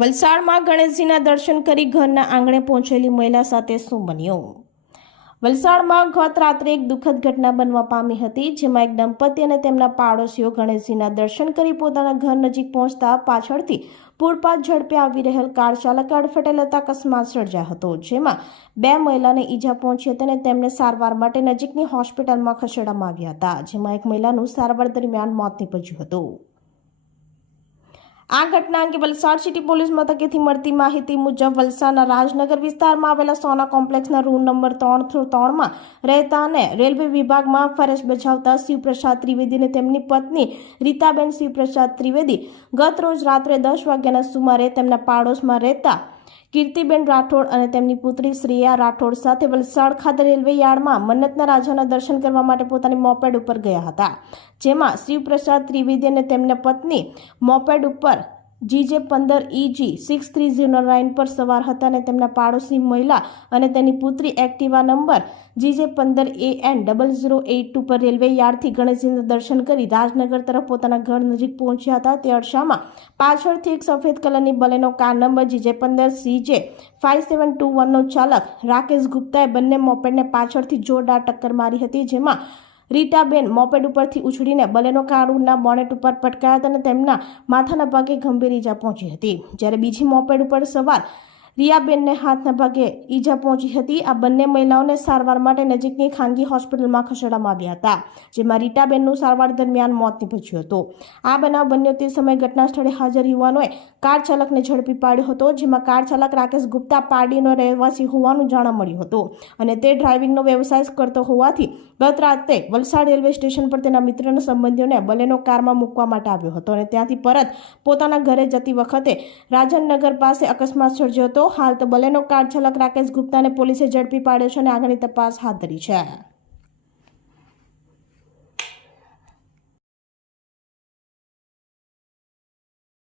વલસાડમાં ગણેશજીના દર્શન કરી ઘરના આંગણે પહોંચેલી મહિલા સાથે શું બન્યું? વલસાડમાં ગત રાત્રે એક દુઃખદ ઘટના બનવા પામી હતી, જેમાં એક દંપતી અને તેમના પાડોશીઓ ગણેશજીના દર્શન કરી પોતાના ઘર નજીક પહોંચતા પાછળથી પૂરપાટ ઝડપે આવી રહેલ કાર ચાલકે અડફેટે લેતા અકસ્માત સર્જાયો હતો, જેમાં બે મહિલાને ઈજા પહોંચી હતી અને તેમને સારવાર માટે નજીકની હોસ્પિટલમાં ખસેડવામાં આવ્યા હતા, જેમાં એક મહિલાનું સારવાર દરમિયાન મોત નીપજ્યું હતું. આ ઘટના અંગે વલસાડ સિટી પોલીસ મથકેથી મળતી માહિતી મુજબ વલસાડના રાજનગર વિસ્તારમાં આવેલા સોના કોમ્પ્લેક્સના રૂમ નંબર ત્રણ ત્રણમાં રહેતા અને રેલવે વિભાગમાં ફરજ બજાવતા શિવપ્રસાદ ત્રિવેદી અને તેમની પત્ની રીતાબેન શિવપ્રસાદ ત્રિવેદી ગત રોજ રાત્રે દસ વાગ્યાના સુમારે તેમના પાડોશમાં રહેતા કીર્તિબેન રાઠોડ અને તેમની પુત્રી શ્રેયા રાઠોડ સાથે વલસાડ ખાતે રેલવે યાર્ડમાં મન્નતના રાજાના દર્શન કરવા માટે પોતાની મોપેડ ઉપર ગયા હતા, જેમાં શિવપ્રસાદ ત્રિવેદી અને તેમના પત્ની મોપેડ ઉપર જીજે પંદર EG six three zero nine પર સવાર હતા અને તેમના પાડોશી મહિલા અને તેની પુત્રી એક્ટિવા નંબર જીજે પંદર A N double zero eight two પર રેલવે યાર્ડથી ગણેશજીના દર્શન કરી રાજનગર તરફ પોતાના ઘર નજીક પહોંચ્યા હતા. તે અરસામાં પાછળથી એક સફેદ કલરની બલેનો કાર નંબર જીજે પંદર સીજે ફાઇવ સેવન ટુ વનનો ચાલક રાકેશ ગુપ્તાએ બંને મોપેડને પાછળથી જોરદાર ટક્કર મારી હતી, જેમાં રીટાબેન મોપેડ ઉપરથી ઉછળીને બલેનો કાળુના બોનેટ ઉપર પટકાયા હતા અને તેમના માથાના ભાગે ગંભીર ઈજા પહોંચી હતી. જ્યારે બીજી મોપેડ ઉપર સવાર રિયાબેનને હાથના ભાગે ઈજા પહોંચી હતી. આ બંને મહિલાઓને સારવાર માટે નજીકની ખાનગી હોસ્પિટલમાં ખસેડવામાં આવ્યા હતા, જેમાં રીટાબેનનું સારવાર દરમિયાન મોત નીપજ્યું હતું. આ બનાવ બન્યો તે સમયે ઘટના સ્થળે હાજર યુવાનોએ કાર ચાલકને ઝડપી પાડ્યો હતો, જેમાં કાર ચાલક રાકેશ ગુપ્તા પારડીનો રહેવાસી હોવાનું જાણવા મળ્યું હતું અને તે ડ્રાઇવિંગનો વ્યવસાય કરતો હોવાથી ગત રાતે વલસાડ રેલવે સ્ટેશન પર તેના મિત્રના સંબંધીઓને બલેનો કારમાં મૂકવા માટે આવ્યો હતો અને ત્યાંથી પરત પોતાના ઘરે જતી વખતે રાજનનગર પાસે અકસ્માત સર્જ્યો હતો હાલ તો બલેનો કાર ચાલક રાકેશ ગુપ્તાને પોલીસે ઝડપી પાડ્યો છે અને આગળની તપાસ હાથ ધરી છે.